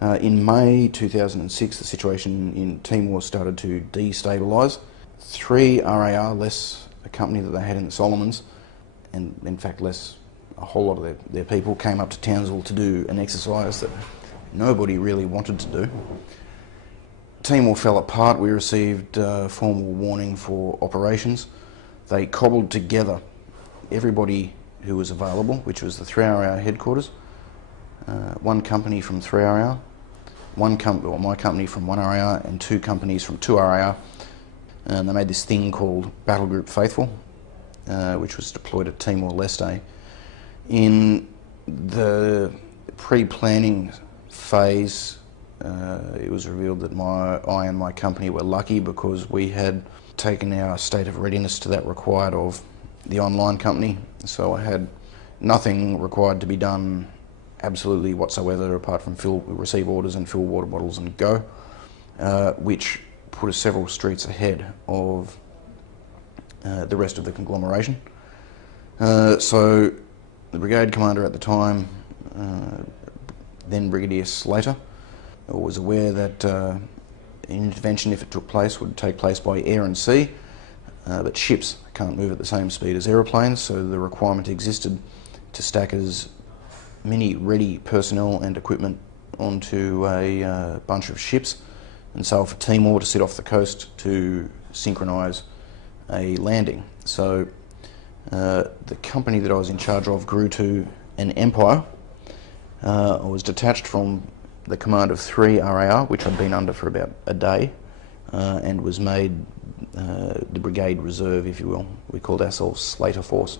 In May 2006, the situation in Timor started to destabilise. 3 RAR, less a company that they had in the Solomons, and in fact less a whole lot of their people, came up to Townsville to do an exercise that nobody really wanted to do. Timor fell apart. We received formal warning for operations. They cobbled together everybody who was available, which was the 3RAR headquarters, one company from 3RAR, my company from 1RAR, and 2 companies from 2RAR. And they made this thing called Battle Group Faithful, which was deployed at Timor-Leste. In the pre-planning phase, it was revealed that I and my company were lucky because we had taken our state of readiness to that required of the online company. So I had nothing required to be done absolutely whatsoever apart from receive orders and fill water bottles and go, which put us several streets ahead of the rest of the conglomeration. So the brigade commander at the time, then Brigadier Slater, was aware that an intervention, if it took place, would take place by air and sea, but ships can't move at the same speed as aeroplanes, so the requirement existed to stack as many ready personnel and equipment onto a bunch of ships and sail for Timor to sit off the coast to synchronise a landing. So the company that I was in charge of grew to an empire. I was detached from the command of 3RAR, which I'd been under for about a day, and was made the Brigade Reserve, if you will. We called ourselves Slater Force.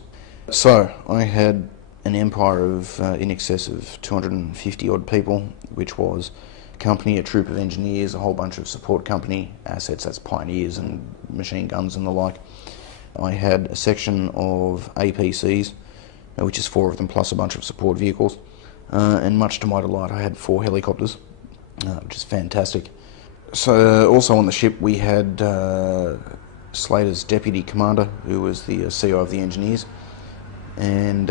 So I had an empire of in excess of 250 odd people, which was a company, a troop of engineers, a whole bunch of support company assets, that's pioneers and machine guns and the like. I had a section of APCs, which is 4 of them plus a bunch of support vehicles, and much to my delight I had 4 helicopters, which is fantastic. So also on the ship we had Slater's deputy commander, who was the CEO of the engineers, and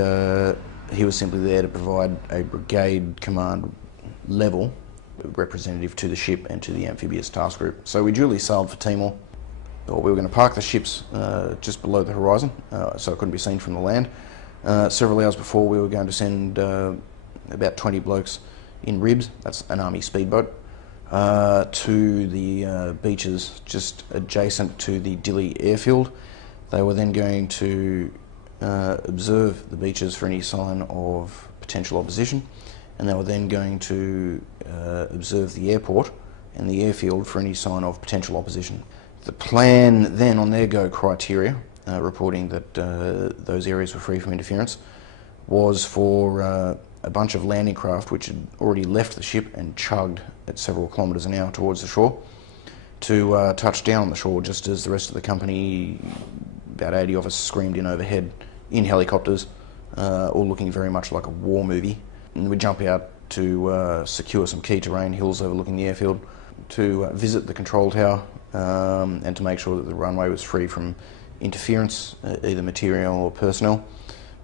he was simply there to provide a brigade command level representative to the ship and to the amphibious task group. So we duly sailed for Timor. We were going to park the ships just below the horizon, so it couldn't be seen from the land. Several hours before, we were going to send about 20 blokes in ribs, that's an army speedboat, to the beaches just adjacent to the Dili airfield. They were then going to observe the beaches for any sign of potential opposition, and they were then going to observe the airport and the airfield for any sign of potential opposition. The plan then, on their go criteria, reporting that those areas were free from interference, was for a bunch of landing craft which had already left the ship and chugged at several kilometres an hour towards the shore to touch down on the shore just as the rest of the company, about 80 of us, screamed in overhead in helicopters, all looking very much like a war movie. And we'd jump out to secure some key terrain, hills overlooking the airfield, to visit the control tower and to make sure that the runway was free from interference, either material or personnel,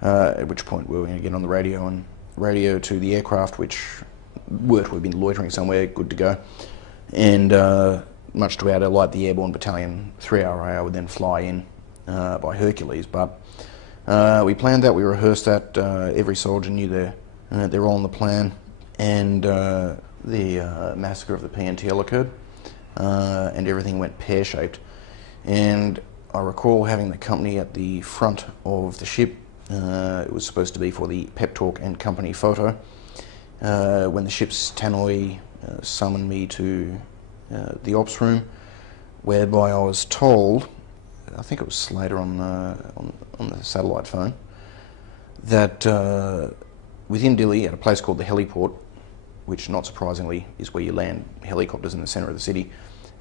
at which point we were going to get on the radio and radio to the aircraft, which were to have been loitering somewhere, good to go. And much to our delight, the Airborne Battalion 3RAR would then fly in by Hercules. But we planned that, we rehearsed that, every soldier knew their role in the plan, and the massacre of the PNTL occurred, and everything went pear-shaped. And I recall having the company at the front of the ship. It was supposed to be for the pep talk and company photo. When the ship's tannoy summoned me to the ops room, whereby I was told, I think it was Slater on the satellite phone, that within Dili, at a place called the heliport, which not surprisingly is where you land helicopters in the centre of the city,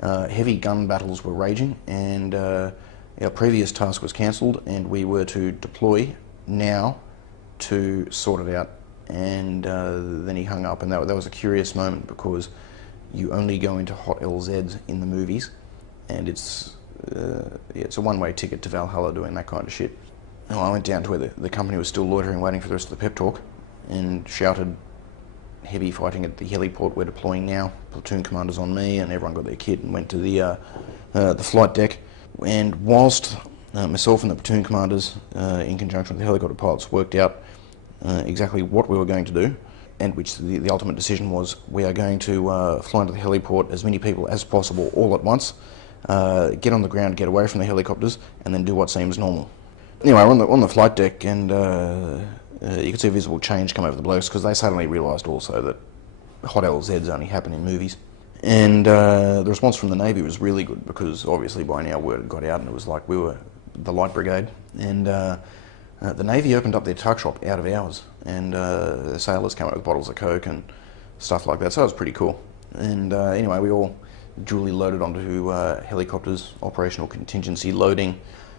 heavy gun battles were raging, and our previous task was cancelled, and we were to deploy now to sort it out. And then he hung up, and that was a curious moment, because you only go into hot LZs in the movies, and it's a one-way ticket to Valhalla doing that kind of shit. And I went down to where the company was still loitering, waiting for the rest of the pep talk, and shouted, heavy fighting at the heliport we're deploying now. Platoon commanders on me, and everyone got their kit and went to the flight deck. And whilst myself and the platoon commanders, in conjunction with the helicopter pilots, worked out exactly what we were going to do, and which the ultimate decision was, we are going to fly into the heliport as many people as possible all at once, get on the ground, get away from the helicopters, and then do what seems normal. Anyway, we're on the flight deck, and you could see a visible change come over the blokes, because they suddenly realised also that hot LZs only happen in movies. And the response from the Navy was really good, because obviously by now word had got out and it was like we were the light brigade. And the Navy opened up their tuck shop out of hours, and the sailors came up with bottles of Coke and stuff like that, so it was pretty cool. And anyway, we all duly loaded onto helicopters, operational contingency loading,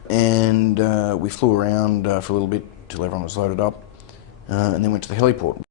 and we flew around for a little bit till everyone was loaded up, and then went to the heliport.